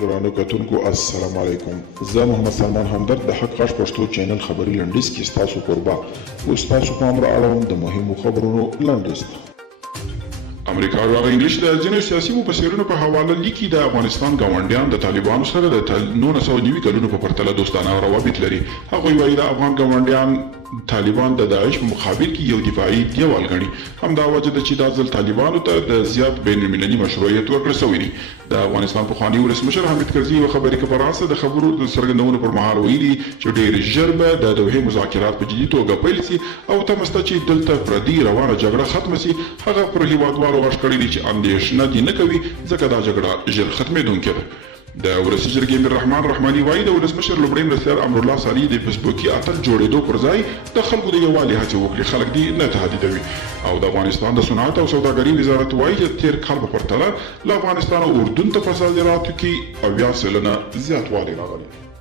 ګرانو کتونکو السلام علیکم. زه محمد سلمان همدرد د حق غږ پښتو چینل خبري لنډیز کې ستاسو کوربه اوس تاسو پام را اړوم د مهمو خبرونو لنډیز ته. امریکا او انګلیس د ځینو سیاسي مبصرینو په حواله لیکي د افغانستان ګاونډیان د طالبانو سره د 1990 کلونو په پرتله دوستانه روابط لري. هغوی وایي د افغان ګاونډیان طالبان د داعش په مقابل کې یو دفاعي دیوال ګڼي. همدا وجه ده چې دا ځل طالبانو ته د زیات بین المللي مشروعیت ورکړل شوی دی. د افغانستان پخواني ولسمشر حامد کرزي یوه خبري کنفرانس د خبرو د څرګندونو پر مهال ویلي چې ډېر ژر به د دوحې مذاکرات په جدي توګه پیل سي او تمه شته چې دلته پردي روانه جګړه ختمه سي. هغه پر هیوادوالو غږ کړی دی چې اندېښنه دې نه کوي ځکه دا جګړه ژر ختمېدونکې ده. د ولسي جرګې امیر رحمان رحماني وایي د ولسمشر لومړی مرستیال امرالله صالح د فیسبوکي اتل جوړېدو پر ځای د خلکو د یووالي هڅې وکړي، خلک دې نه تهدیدوي. او د افغانستان د صنعت او سوداګرۍ وزارت وایي چې تېر کال په پرتله له افغانستان او اردن ته په صادراتو کې 80 سلنه زیاتوالی راغلی.